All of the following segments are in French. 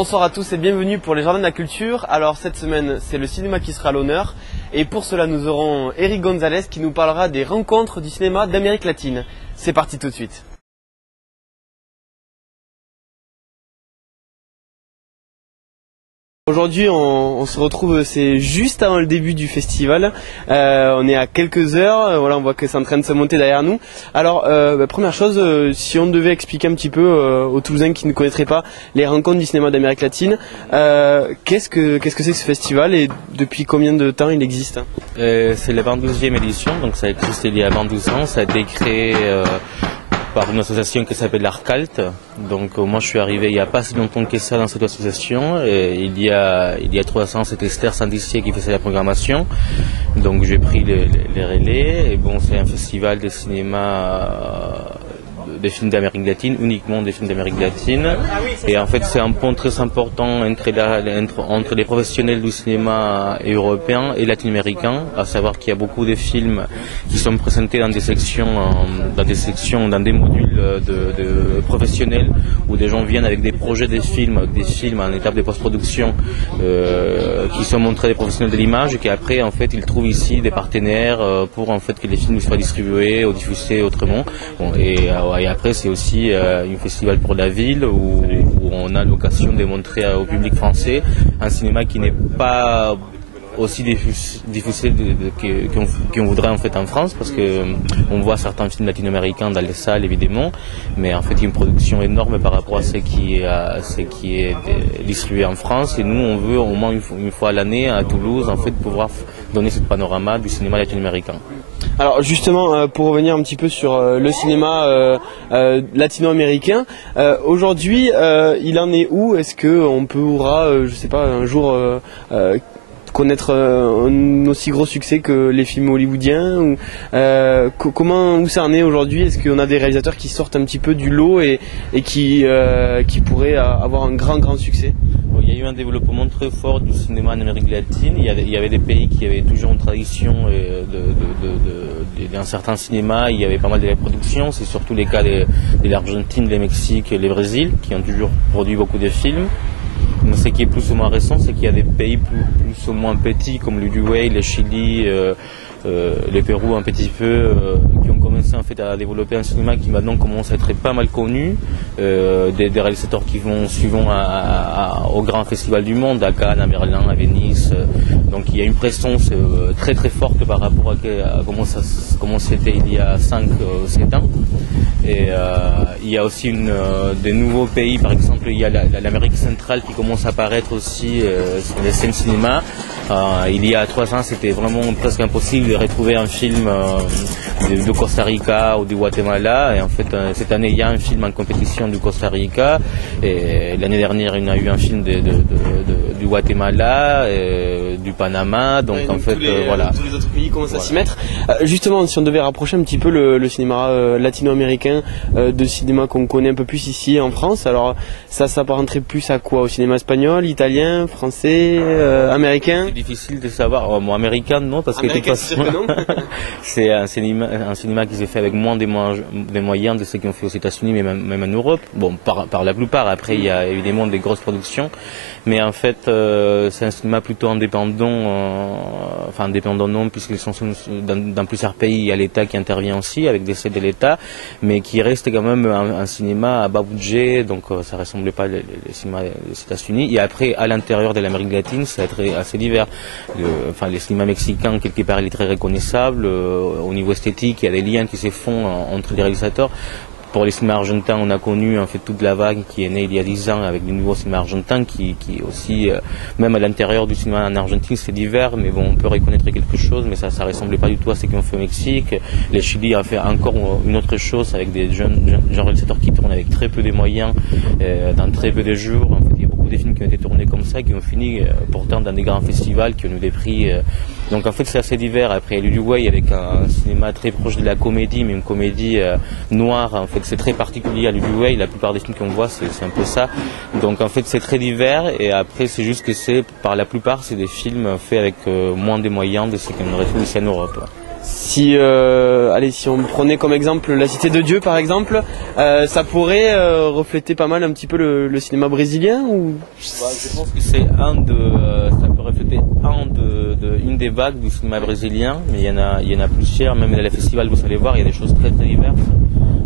Bonsoir à tous et bienvenue pour les Jardins de la Culture. Alors cette semaine c'est le cinéma qui sera à l'honneur et pour cela nous aurons Eric Gonzalez qui nous parlera des rencontres du cinéma d'Amérique latine. C'est parti tout de suite. Aujourd'hui on se retrouve, c'est juste avant le début du festival, on est à quelques heures, voilà, on voit que c'est en train de se monter derrière nous. Alors première chose, si on devait expliquer un petit peu aux Toulousains qui ne connaîtraient pas les rencontres du cinéma d'Amérique latine, qu'est-ce que c'est que ce festival et depuis combien de temps il existe? C'est la 22e édition, donc ça existe il y a 22 ans, ça a été créé par une association qui s'appelle l'Arcalt. Donc moi je suis arrivé il n'y a pas si longtemps que ça dans cette association. Et il y a 3 ans c'était Esther Saint-Dissier qui faisait la programmation. Donc j'ai pris les relais. Et bon, c'est un festival de cinéma des films d'Amérique latine, uniquement des films d'Amérique latine. Et en fait, c'est un pont très important entre les professionnels du cinéma européen et latino-américain, à savoir qu'il y a beaucoup de films qui sont présentés dans des sections, dans des modules de professionnels, où des gens viennent avec des projets des films en étape de post-production, qui sont montrés des professionnels de l'image, et qu'après, en fait, ils trouvent ici des partenaires pour en fait que les films soient distribués ou diffusés autrement. Bon, et après, c'est aussi un festival pour la ville où on a l'occasion de montrer au public français un cinéma qui n'est pas aussi diffusé qu'on voudrait en fait en France, parce que on voit certains films latino-américains dans les salles évidemment, mais en fait il y a une production énorme par rapport à ce qui est distribué en France, et nous on veut au moins une fois à l'année à Toulouse en fait pouvoir donner ce panorama du cinéma latino-américain. Alors justement, pour revenir un petit peu sur le cinéma latino-américain, aujourd'hui il en est où? Est-ce qu'on pourra, je sais pas, un jour connaître un aussi gros succès que les films hollywoodiens ou, où ça en est aujourd'hui? Est-ce qu'on a des réalisateurs qui sortent un petit peu du lot et qui pourraient avoir un grand succès? Il y a eu un développement très fort du cinéma en Amérique latine. Il y avait des pays qui avaient toujours une tradition d'un certain cinéma. Il y avait pas mal de productions. C'est surtout les cas de l'Argentine, le Mexique et le Brésil qui ont toujours produit beaucoup de films. Mais ce qui est plus ou moins récent, c'est qu'il y a des pays plus ou moins petits comme l'Uruguay, le Chili, le Pérou un petit peu, qui ont commencé en fait à développer un cinéma qui maintenant commence à être pas mal connu, des réalisateurs qui vont suivant au grand festival du monde, à Cannes, à Berlin, à Venise. Donc il y a une présence très très forte par rapport à comment c'était il y a 5-7 ans. Et il y a aussi des nouveaux pays, par exemple il y a l'Amérique centrale qui commence à apparaître aussi sur les scènes cinéma. Il y a 3 ans c'était vraiment presque impossible de retrouver un film de Costa Rica ou du Guatemala, et en fait cette année il y a un film en compétition du Costa Rica, et l'année dernière il y a eu un film du Guatemala, du Panama, donc en fait voilà. Tous les autres pays commencent à s'y mettre. Justement, si on devait rapprocher un petit peu le cinéma latino-américain de cinéma qu'on connaît un peu plus ici en France, alors ça s'apparenterait plus à quoi? Au cinéma espagnol, italien, français, américain? C'est difficile de savoir. Moi, américain, non, parce que de toute façon, c'est un cinéma qui s'est fait avec moins des moyens de ceux qui ont fait aux États-Unis, mais même en Europe. Bon, par la plupart. Après, il y a évidemment des grosses productions, mais en fait, c'est un cinéma plutôt indépendant. Enfin, indépendant non, puisqu'ils sont dans plusieurs pays. Il y a l'État qui intervient aussi avec des aides de l'État, mais qui reste quand même un cinéma à bas budget. Donc, ça ressemblait pas les cinémas des États-Unis. Et après, à l'intérieur de l'Amérique latine, c'est assez divers. Le cinéma mexicain, quelque part, il est très reconnaissable. Au niveau esthétique, il y a des liens qui se font entre les réalisateurs. Pour les cinémas argentins, on a connu en fait toute la vague qui est née il y a 10 ans avec des nouveaux cinémas argentins qui aussi, même à l'intérieur du cinéma en Argentine, c'est divers, mais bon, on peut reconnaître quelque chose, mais ça ressemblait pas du tout à ce qu'on fait au Mexique. Le Chili a fait encore une autre chose avec des jeunes réalisateurs qui tournent avec très peu de moyens, dans très peu de jours. En fait, il y a beaucoup de films qui ont été tournés comme ça, qui ont fini pourtant dans des grands festivals, qui ont eu des prix. Donc en fait, c'est assez divers. Après, l'Uruguay avec un cinéma très proche de la comédie, mais une comédie noire. En fait, c'est très particulier à l'Uruguay. La plupart des films qu'on voit, c'est un peu ça. Donc en fait, c'est très divers. Et après, c'est juste que par la plupart, c'est des films faits avec moins de moyens de ce qu'on aurait fait ici en Europe. si on prenait comme exemple La Cité de Dieu par exemple, ça pourrait refléter pas mal un petit peu le cinéma brésilien ou... Je pense que c'est ça peut refléter une des vagues du cinéma brésilien, mais il y en a plusieurs, même dans les festivals vous allez voir, il y a des choses très très diverses.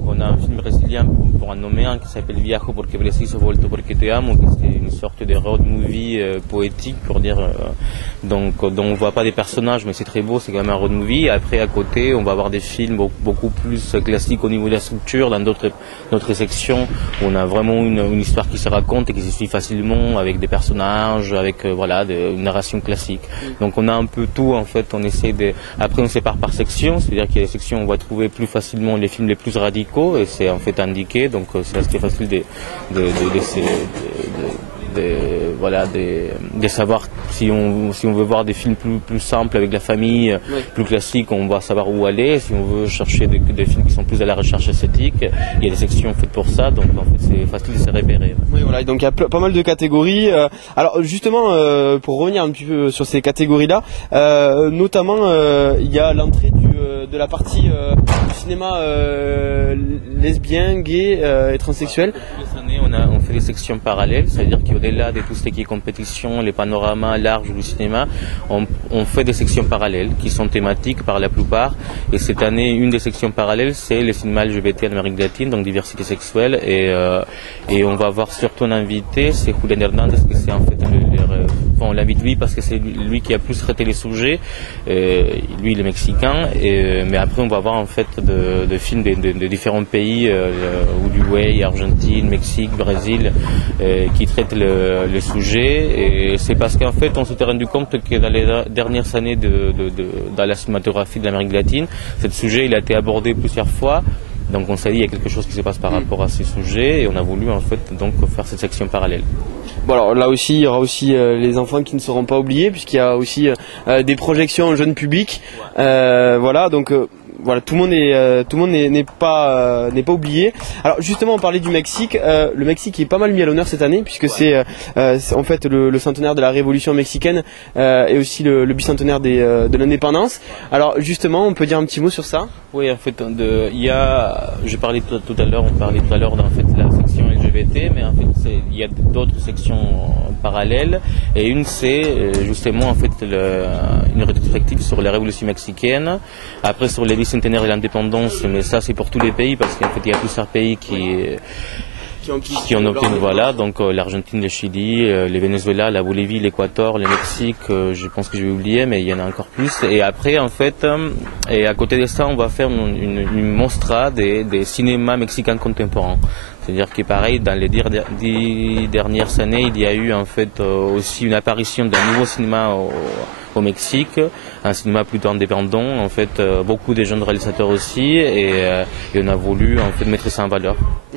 On a un film brésilien, pour en nommer un, qui s'appelle Viajo porque preciso, volto porque te amo, qui est une sorte de road movie poétique, pour dire, donc dont on voit pas des personnages, mais c'est très beau, c'est quand même un road movie. Après, à côté, on va avoir des films beaucoup plus classiques au niveau de la structure, dans d'autres sections, où on a vraiment une histoire qui se raconte et qui se suit facilement, avec des personnages, avec une narration classique. Donc on a un peu tout, en fait, après on sépare par section, c'est-à-dire qu'il y a des sections où on va trouver plus facilement les films les plus radicaux, et c'est en fait indiqué, donc c'est assez facile de savoir si on veut voir des films plus simples avec la famille, plus classiques, on va savoir où aller. Si on veut chercher des films qui sont plus à la recherche esthétique, il y a des sections faites pour ça, donc en fait c'est facile de se repérer. Oui, voilà, donc il y a pas mal de catégories. Alors justement, pour revenir un petit peu sur ces catégories-là, notamment il y a l'entrée de la partie du cinéma lesbien, gay et transsexuel. Toutes les années, on fait des sections parallèles, c'est-à-dire qu'au-delà de tout ce qui est compétition, les panoramas larges du cinéma, on fait des sections parallèles qui sont thématiques par la plupart. Et cette année, une des sections parallèles, c'est le cinéma LGBT en Amérique latine, donc diversité sexuelle. Et on va avoir surtout un invité, c'est Julián Hernández, qui c'est en fait on l'invite lui parce que c'est lui qui a plus traité les sujets. Lui, il est mexicain, mais après on va avoir en fait de films de différents pays, Uruguay, Argentine, Mexique, Brésil, qui traitent le sujet. Et c'est parce qu'en fait on s'était rendu compte que dans les dernières années dans la cinématographie de l'Amérique latine, ce sujet il a été abordé plusieurs fois. Donc on s'est dit il y a quelque chose qui se passe par rapport à ces sujets, et on a voulu en fait donc faire cette section parallèle. Bon, alors là aussi il y aura aussi les enfants qui ne seront pas oubliés, puisqu'il y a aussi des projections en jeune public. Voilà, donc voilà, tout le monde n'est pas oublié. Alors justement, on parlait du Mexique. Le Mexique est pas mal mis à l'honneur cette année, puisque c'est en fait le centenaire de la Révolution mexicaine, et aussi le bicentenaire de l'indépendance. Alors justement, on peut dire un petit mot sur ça? Oui, en fait, j'ai parlé tout à l'heure, on parlait tout à l'heure en fait la section LGBT, mais en fait il y a d'autres sections parallèles, et une c'est justement en fait une rétrospective sur la Révolution mexicaine, après sur les bicentenaires de l'indépendance, mais ça c'est pour tous les pays parce qu'en fait il y a plusieurs pays qui ont obtenu, voilà, donc l'Argentine, le Chili, le Venezuela, la Bolivie, l'Équateur, le Mexique, je pense que je vais oublier, mais il y en a encore plus. Et après, en fait, et à côté de ça, on va faire une mostra des cinémas mexicains contemporains. C'est-à-dire que pareil, dans les 10 dernières années, il y a eu en fait aussi une apparition d'un nouveau cinéma au Mexique, un cinéma plutôt indépendant, en fait beaucoup de jeunes réalisateurs aussi, et on a voulu en fait mettre ça en valeur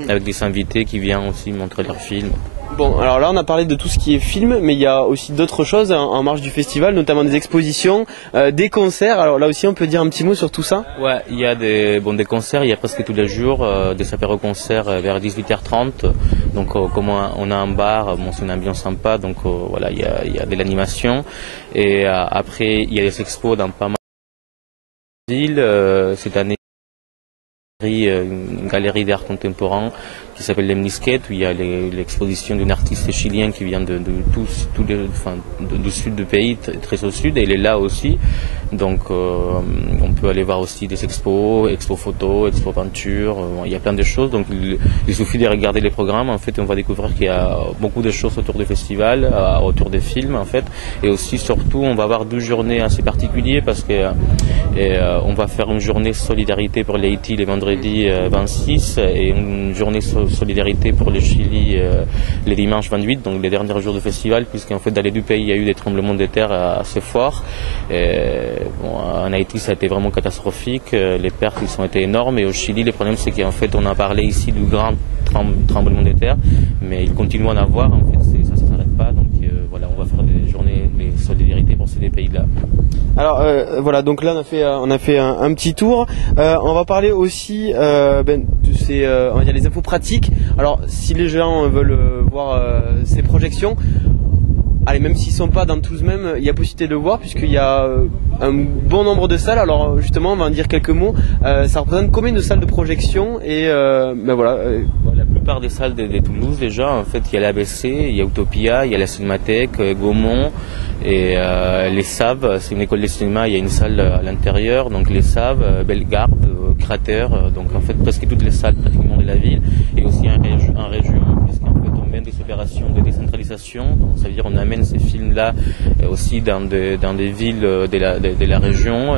avec des invités qui viennent aussi montrer leurs films. Bon, alors là on a parlé de tout ce qui est film, mais il y a aussi d'autres choses en marge du festival, notamment des expositions, des concerts. Alors là aussi on peut dire un petit mot sur tout ça? Ouais, il y a des concerts, il y a presque tous les jours, des apéros-concerts vers 18h30. Donc comme on a un bar, bon, c'est une ambiance sympa, donc voilà, il y a de l'animation. Et après il y a des expos dans pas mal de villes. Cette année, une galerie d'art contemporain qui s'appelle Lemnisquet, où il y a l'exposition d'une artiste chilienne qui vient du sud du pays, très au sud, et elle est là aussi. Donc on peut aller voir aussi des expos photos, expos peinture, il y a plein de choses. Donc il suffit de regarder les programmes, en fait, on va découvrir qu'il y a beaucoup de choses autour du festival, autour des films en fait. Et aussi surtout on va avoir 2 journées assez particulières parce que on va faire une journée solidarité pour l'Haïti le vendredi 26 et une journée solidarité pour le Chili les dimanches 28, donc les derniers jours du festival, puisqu'en fait dans les 2 pays il y a eu des tremblements de terre assez forts. En Haïti ça a été vraiment catastrophique, les pertes ils ont été énormes, et au Chili le problème c'est qu'en fait on a parlé ici du grand tremblement de terre, mais il continue à en avoir, en fait ça ne s'arrête pas, donc voilà, on va faire des journées de solidarité pour ces 2 pays-là. Alors voilà, donc là on a fait un petit tour. On va parler aussi de ces, on va dire, les infos pratiques. Alors si les gens veulent voir ces projections, allez, même s'ils sont pas dans Toulouse même, il y a possibilité de le voir puisqu'il y a un bon nombre de salles. Alors justement, on va en dire quelques mots. Ça représente combien de salles de projection et voilà. La plupart des salles de Toulouse déjà, en fait, il y a l'ABC, il y a Utopia, il y a la Cinémathèque, Gaumont et les Saves. C'est une école de cinéma, il y a une salle à l'intérieur, donc les Saves, Bellegarde, Cratère, donc en fait presque toutes les salles pratiquement de la ville et aussi en région, puisqu'en fait on mène des opérations de décentralisation, donc ça veut dire on amène ces films-là aussi dans des villes de la région,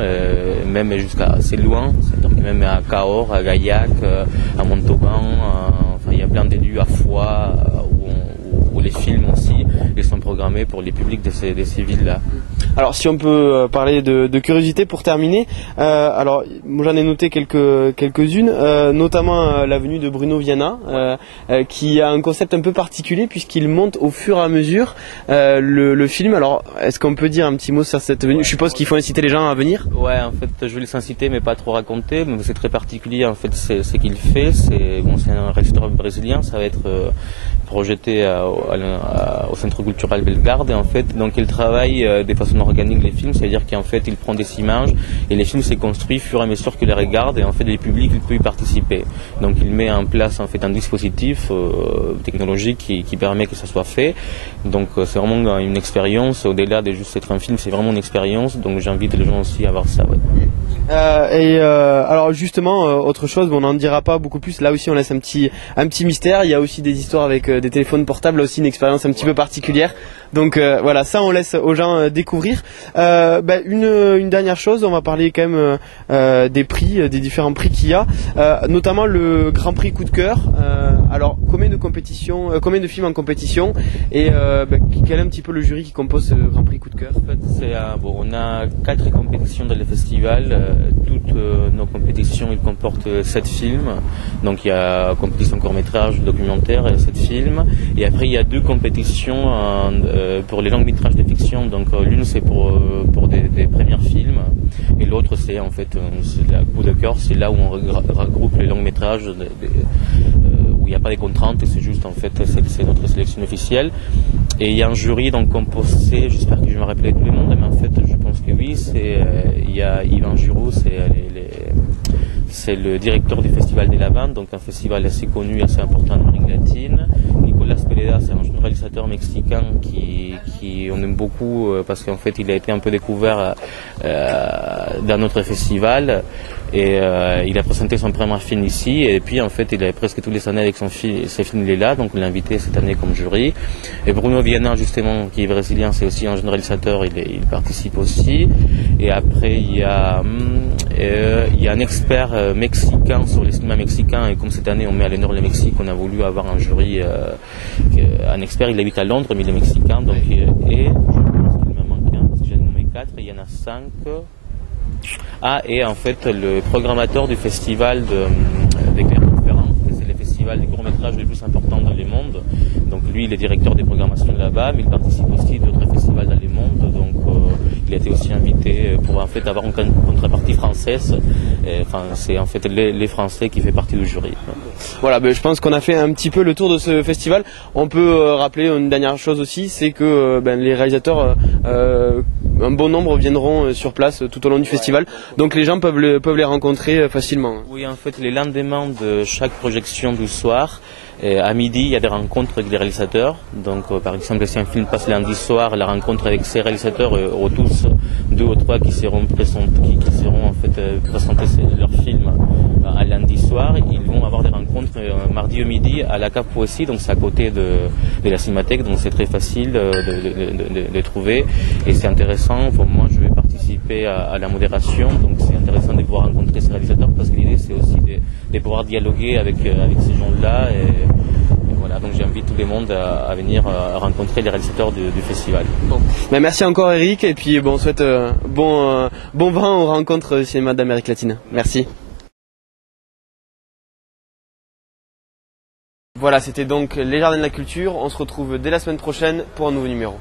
même jusqu'à assez loin, c'est-à-dire que même à Cahors, à Gaillac, à Montauban, enfin il y a plein de lieux à Foix où les films aussi ils sont programmés pour les publics de ces villes-là. Alors si on peut parler de curiosité pour terminer, alors moi j'en ai noté quelques-unes, notamment l'avenue de Bruno Viana, qui a un concept un peu particulier puisqu'il monte au fur et à mesure le film. Alors est-ce qu'on peut dire un petit mot sur cette avenue? Je suppose qu'il faut inciter les gens à venir. Ouais, en fait je vais les inciter mais pas trop raconter, mais c'est très particulier en fait ce qu'il fait. C'est un réalisateur brésilien, ça va être projeté au Centre culturel Bellegarde, et en fait donc il travaille de façon organique les films, c'est-à-dire qu'en fait il prend des images et les films se construisent au fur et à mesure qu'il les regarde, et en fait les publics ils peuvent y participer. Donc il met en place en fait un dispositif technologique qui permet que ça soit fait. Donc c'est vraiment une expérience au-delà de juste être un film, c'est vraiment une expérience. Donc j'invite les gens aussi à voir ça. Ouais. Alors justement autre chose, on n'en dira pas beaucoup plus. Là aussi on laisse un petit mystère. Il y a aussi des histoires avec des téléphones portables, là aussi une expérience un petit peu particulière. Donc voilà, ça on laisse aux gens découvrir. Une dernière chose, on va parler quand même des prix, des différents prix qu'il y a, notamment le Grand Prix Coup de cœur. Alors combien de films en compétition et quel est un petit peu le jury qui compose ce Grand Prix Coup de cœur? En fait, on a 4 compétitions dans le festival. Toutes nos compétitions ils comportent 7 films. Donc il y a compétition court-métrage, documentaire et 7 films. Et après il y a 2 compétitions pour les longs métrages de fiction. Donc l'une c'est pour des premiers films et l'autre c'est en fait la Coup de cœur, c'est là où on regroupe les longs métrages où il n'y a pas de contraintes, et c'est juste en fait c'est notre sélection officielle. Et il y a un jury donc composé, j'espère que je vais me rappeler tout le monde, mais en fait je pense que oui, il y a Yvan Giroux, c'est le directeur du Festival des Lavandes, donc un festival assez connu, assez important en Amérique latine. Nicolas Peleda, c'est un jeune réalisateur mexicain qui on aime beaucoup parce qu'en fait il a été un peu découvert dans notre festival. Et il a présenté son premier film ici, et puis en fait il est presque tous les années avec ses films, il est là, donc on l'a invité cette année comme jury. Et Bruno Viana justement, qui est brésilien, c'est aussi un jeune réalisateur, il participe aussi. Et après il y a un expert mexicain sur les cinémas mexicains, et comme cette année on met à l'honneur le Mexique, on a voulu avoir un jury, un expert, il habite à Londres mais il est mexicain, donc et je pense qu'il me manque un, parce que j'ai nommé 4, il y en a 5. Et en fait le programmateur du festival de Clermont-Ferrand, c'est le festival des courts-métrages le plus important dans le monde. Donc lui il est directeur des programmations là-bas, mais il participe aussi d'autres festivals dans le monde. Donc il a été aussi invité pour en fait avoir une contrepartie française. C'est en fait les Français qui fait partie du jury. Voilà, je pense qu'on a fait un petit peu le tour de ce festival. On peut rappeler une dernière chose aussi, c'est que les réalisateurs, un bon nombre viendront sur place tout au long du festival, donc les gens peuvent les rencontrer facilement. Oui, en fait, les lendemains de chaque projection du soir, à midi, il y a des rencontres avec les réalisateurs. Donc, par exemple, si un film passe lundi soir, la rencontre avec ces réalisateurs, tous 2 ou 3 qui seront présentés leur film à lundi soir, ils vont avoir des rencontres mardi au midi à la Cave Poésie, donc c'est à côté de la Cinémathèque, donc c'est très facile de trouver, et c'est intéressant. Pour moi, je vais participer à la modération, donc c'est intéressant de pouvoir rencontrer ces réalisateurs, parce que l'idée c'est aussi de pouvoir dialoguer avec ces gens-là. Et voilà, donc j'invite tout le monde à venir rencontrer les réalisateurs du festival. Bon. Merci encore Eric, et puis on souhaite bon vent aux rencontres cinéma d'Amérique latine. Merci. Voilà, c'était donc Les Jardins de la Culture. On se retrouve dès la semaine prochaine pour un nouveau numéro.